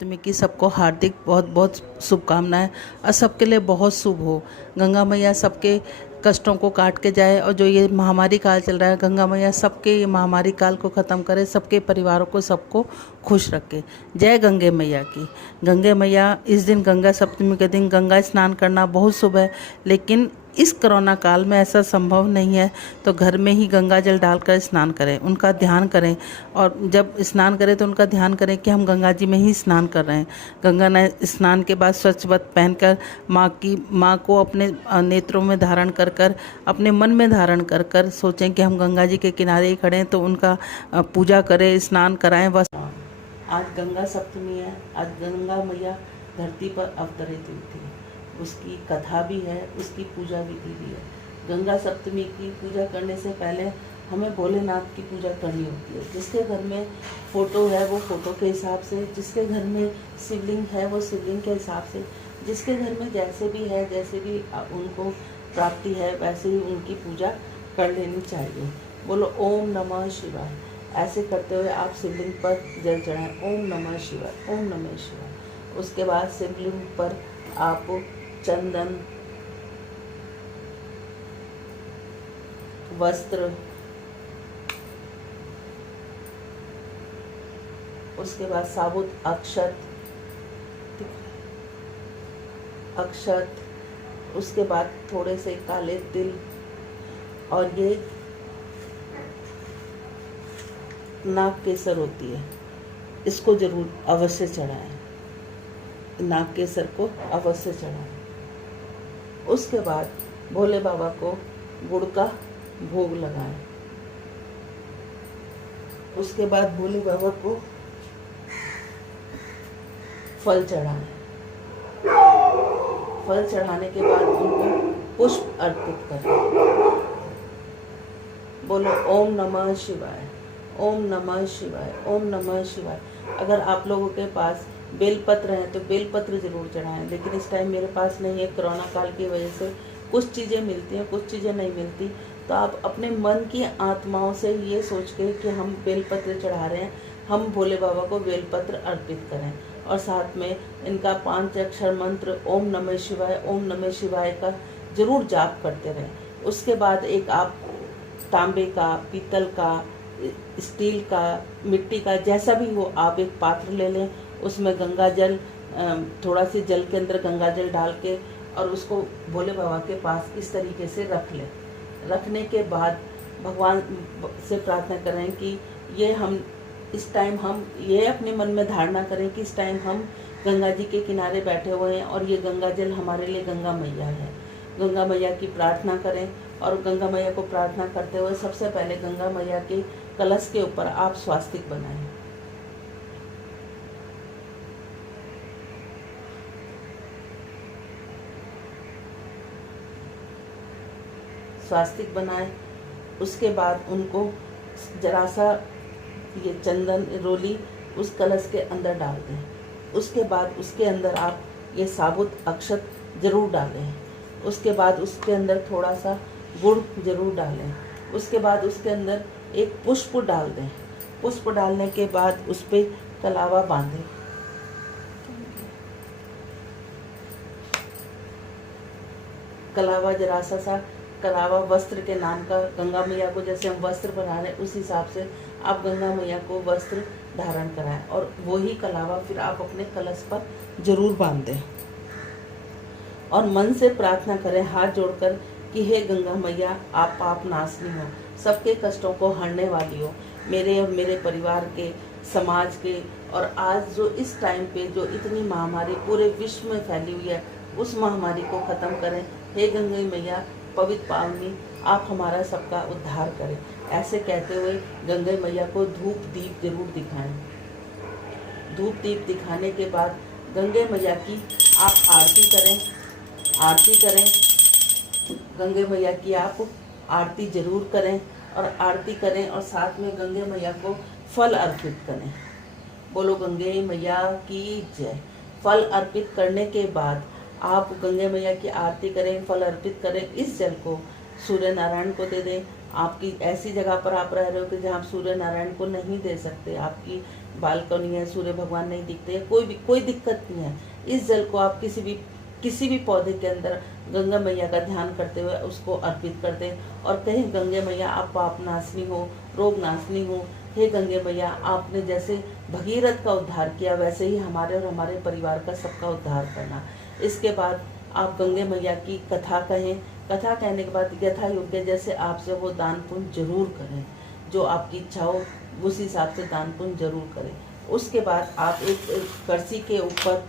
सप्तमी की सबको हार्दिक बहुत बहुत शुभकामनाएं और सबके लिए बहुत शुभ हो। गंगा मैया सबके कष्टों को काट के जाए और जो ये महामारी काल चल रहा है, गंगा मैया सबके ये महामारी काल को ख़त्म करे, सबके परिवारों को सबको खुश रखे। जय गंगे मैया की। गंगे मैया इस दिन गंगा सप्तमी के दिन गंगा स्नान करना बहुत शुभ है, लेकिन इस कोरोना काल में ऐसा संभव नहीं है, तो घर में ही गंगा जल डालकर स्नान करें, उनका ध्यान करें। और जब स्नान करें तो उनका ध्यान करें कि हम गंगा जी में ही स्नान कर रहे हैं। गंगा स्नान के बाद स्वच्छ वस्त्र पहनकर माँ को अपने नेत्रों में धारण कर कर, अपने मन में धारण कर कर सोचें कि हम गंगा जी के किनारे ही खड़े हैं, तो उनका पूजा करें, स्नान कराएं। बस आज गंगा सप्तमी है, आज गंगा मैया धरती पर अवतरित हुई थी, उसकी कथा भी है, उसकी पूजा विधि भी है। गंगा सप्तमी की पूजा करने से पहले हमें भोलेनाथ की पूजा करनी होती है। जिसके घर में फ़ोटो है वो फ़ोटो के हिसाब से, जिसके घर में शिवलिंग है वो शिवलिंग के हिसाब से, जिसके घर में जैसे भी है, जैसे भी उनको प्राप्ति है, वैसे ही उनकी पूजा कर लेनी चाहिए। बोलो ओम नमः शिवाय। ऐसे करते हुए आप शिवलिंग पर जल चढ़ाएं, ओम नमः शिवाय, ओम नमः शिवाय। उसके बाद शिवलिंग पर आप चंदन, वस्त्र, उसके बाद साबुत अक्षत, उसके बाद थोड़े से काले तिल, और ये नाग केसर होती है, इसको जरूर अवश्य चढ़ाएं। नाग केसर को अवश्य चढ़ाएं। उसके बाद भोले बाबा को गुड़ का भोग लगाएं। उसके बाद भोले बाबा को फल चढ़ाएं। फल चढ़ाने के बाद उनको पुष्प अर्पित करें। बोलो ओम नमः शिवाय, ओम नमः शिवाय, ओम नमः शिवाय। अगर आप लोगों के पास बेलपत्र हैं तो बेलपत्र जरूर चढ़ाएं, लेकिन इस टाइम मेरे पास नहीं है, कोरोना काल की वजह से कुछ चीज़ें मिलती हैं, कुछ चीज़ें नहीं मिलती। तो आप अपने मन की आत्माओं से ये सोच के कि हम बेलपत्र चढ़ा रहे हैं, हम भोले बाबा को बेलपत्र अर्पित करें, और साथ में इनका 5 अक्षर मंत्र ओम नमः शिवाय, ओम नमः शिवाय का जरूर जाप करते रहें। उसके बाद एक आप तांबे का, पीतल का, स्टील का, मिट्टी का, जैसा भी हो, आप एक पात्र ले लें, उसमें गंगा जल, थोड़ा सी जल के अंदर गंगा जल डाल के, और उसको भोले बाबा के पास इस तरीके से रख लें। रखने के बाद भगवान से प्रार्थना करें कि ये हम इस टाइम हम ये अपने मन में धारणा करें कि इस टाइम हम गंगा जी के किनारे बैठे हुए हैं, और ये गंगा जल हमारे लिए गंगा मैया है। गंगा मैया की प्रार्थना करें, और गंगा मैया को प्रार्थना करते हुए सबसे पहले गंगा मैया के कलश के ऊपर आप स्वास्तिक बनाएं। स्वास्तिक बनाएं। उसके बाद उनको जरा सा ये चंदन रोली उस कलश के अंदर डाल दें। उसके बाद उसके अंदर आप ये साबुत अक्षत जरूर डालें। उसके बाद उसके अंदर थोड़ा सा गुड़ जरूर डालें। उसके बाद उसके अंदर एक पुष्प डाल दें। पुष्प डालने के बाद उस पर कलावा बांधें। कलावा जरा सा कलावा वस्त्र के नाम का, गंगा मैया को जैसे हम वस्त्र बना रहे हैं उस हिसाब से आप गंगा मैया को वस्त्र धारण कराएं, और वही कलावा फिर आप अपने कलश पर जरूर बांध दें, और मन से प्रार्थना करें हाथ जोड़कर कि हे गंगा मैया, आप पाप नाशनी हो, सबके कष्टों को हरने वाली हो, मेरे और मेरे परिवार के, समाज के, और आज जो इस टाइम पे जो इतनी महामारी पूरे विश्व में फैली हुई है, उस महामारी को ख़त्म करें। हे गंगा मैया पवित्र पावनी, आप हमारा सबका उद्धार करें। ऐसे कहते हुए गंगा मैया को धूप दीप जरूर दिखाएं। धूप दीप दिखाने के बाद गंगा मैया की आप आरती करें। गंगा मैया की आप आरती जरूर करें, और आरती करें, और साथ में गंगा मैया को फल अर्पित करें। बोलो गंगा मैया की जय। फल अर्पित करने के बाद आप गंगा मैया की आरती करें, फल अर्पित करें। इस जल को सूर्य नारायण को दे दें। आपकी ऐसी जगह पर आप रह रहे हो कि जहाँ आप सूर्य नारायण को नहीं दे सकते, आपकी बालकनी है, सूर्य भगवान नहीं दिखते, कोई दिक्कत नहीं है। इस जल को आप किसी भी पौधे के अंदर गंगा मैया का ध्यान करते हुए उसको अर्पित कर दें और कहें, गंगे मैया आप पाप नाशनी हो, रोग नाशनी हो। हे गंगे मैया, आपने जैसे भगीरथ का उद्धार किया वैसे ही हमारे और हमारे परिवार का सबका उद्धार करना। इसके बाद आप गंगे मैया की कथा कहें। कथा कहने के बाद यथा योग्य जैसे आपसे वो दान पुण्य जरूर करें, जो आपकी इच्छा हो उस हिसाब से दान पुण्य जरूर करें। उसके बाद आप एक कलसी के ऊपर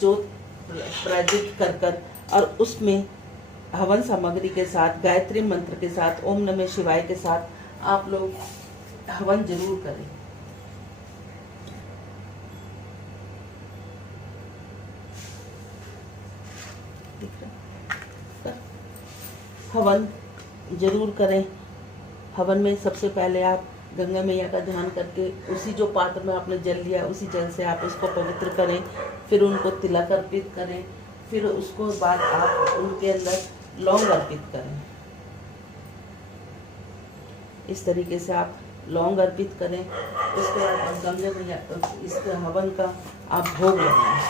जोत प्राजित कर और उसमें हवन सामग्री के साथ, गायत्री मंत्र के साथ, ओम नमः शिवाय के साथ आप लोग हवन जरूर करें। हवन जरूर करें। हवन में सबसे पहले आप गंगा मैया का ध्यान करके उसी जो पात्र में आपने जल लिया उसी जल से आप उसको पवित्र करें, फिर उनको तिलक अर्पित करें, फिर उसको बाद आप उनके अंदर लौंग अर्पित करें। इस तरीके से आप लौंग अर्पित करें। उसके बाद आप गंगा मैया इस हवन का आप भोग लगाएं,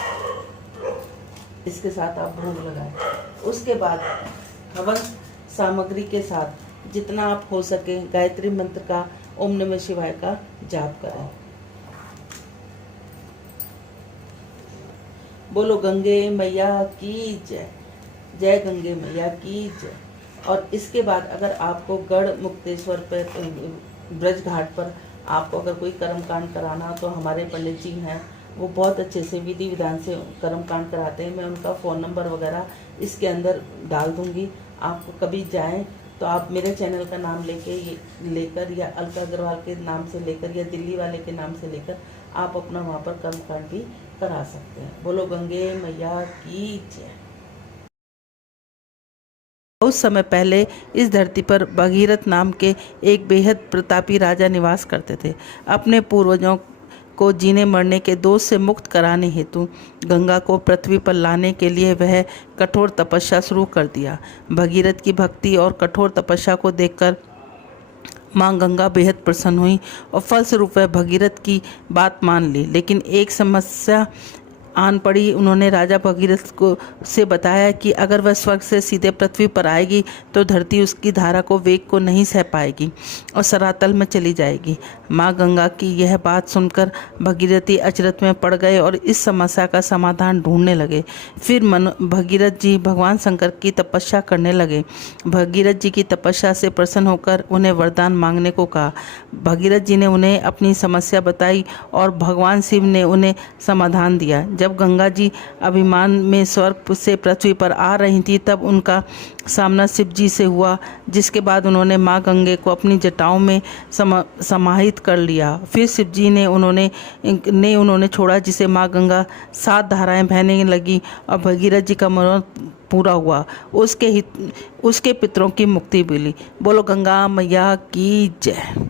इसके साथ आप भोग लगाएं। उसके बाद हवन सामग्री के साथ जितना आप हो सके गायत्री मंत्र का, ओम नमः शिवाय का जाप करें। बोलो गंगे मैया की जय, जय गंगे मैया की जय। और इसके बाद अगर आपको गढ़ मुक्तेश्वर पर ब्रज घाट पर आपको अगर कोई कर्मकांड कराना तो हमारे पंडित जी हैं, वो बहुत अच्छे से विधि विधान से कर्मकांड कराते हैं। मैं उनका फ़ोन नंबर वगैरह इसके अंदर डाल दूंगी। आप कभी जाएं तो आप मेरे चैनल का नाम लेकर या अलका अग्रवाल के नाम से लेकर या दिल्ली वाले के नाम से लेकर आप अपना वहाँ पर कर्मकांड भी करा सकते हैं। बोलो गंगे मैया की जय। बहुत समय पहले इस धरती पर भगीरथ नाम के एक बेहद प्रतापी राजा निवास करते थे। अपने पूर्वजों को जीने मरने के दोष से मुक्त कराने हेतु गंगा को पृथ्वी पर लाने के लिए वह कठोर तपस्या शुरू कर दिया। भगीरथ की भक्ति और कठोर तपस्या को देखकर माँ गंगा बेहद प्रसन्न हुई और फलस्वरूप वह भगीरथ की बात मान ली। लेकिन एक समस्या आन पड़ी। उन्होंने राजा भगीरथ को से बताया कि अगर वह स्वर्ग से सीधे पृथ्वी पर आएगी तो धरती उसकी धारा को, वेग को नहीं सह पाएगी और सरातल में चली जाएगी। माँ गंगा की यह बात सुनकर भगीरथी अचरज में पड़ गए और इस समस्या का समाधान ढूंढने लगे। फिर भगीरथ जी भगवान शंकर की तपस्या करने लगे। भगीरथ जी की तपस्या से प्रसन्न होकर उन्हें वरदान मांगने को कहा। भगीरथ जी ने उन्हें अपनी समस्या बताई और भगवान शिव ने उन्हें समाधान दिया। जब गंगा जी अभिमान में स्वर्ग से पृथ्वी पर आ रही थी तब उनका सामना शिव जी से हुआ, जिसके बाद उन्होंने माँ गंगे को अपनी जटाओं में समाहित कर लिया। फिर शिव जी ने उन्होंने छोड़ा, जिसे माँ गंगा 7 धाराएं बहने लगी और भगीरथ जी का मनोरथ पूरा हुआ। उसके पितरों की मुक्ति मिली। बोलो गंगा मैया की जय।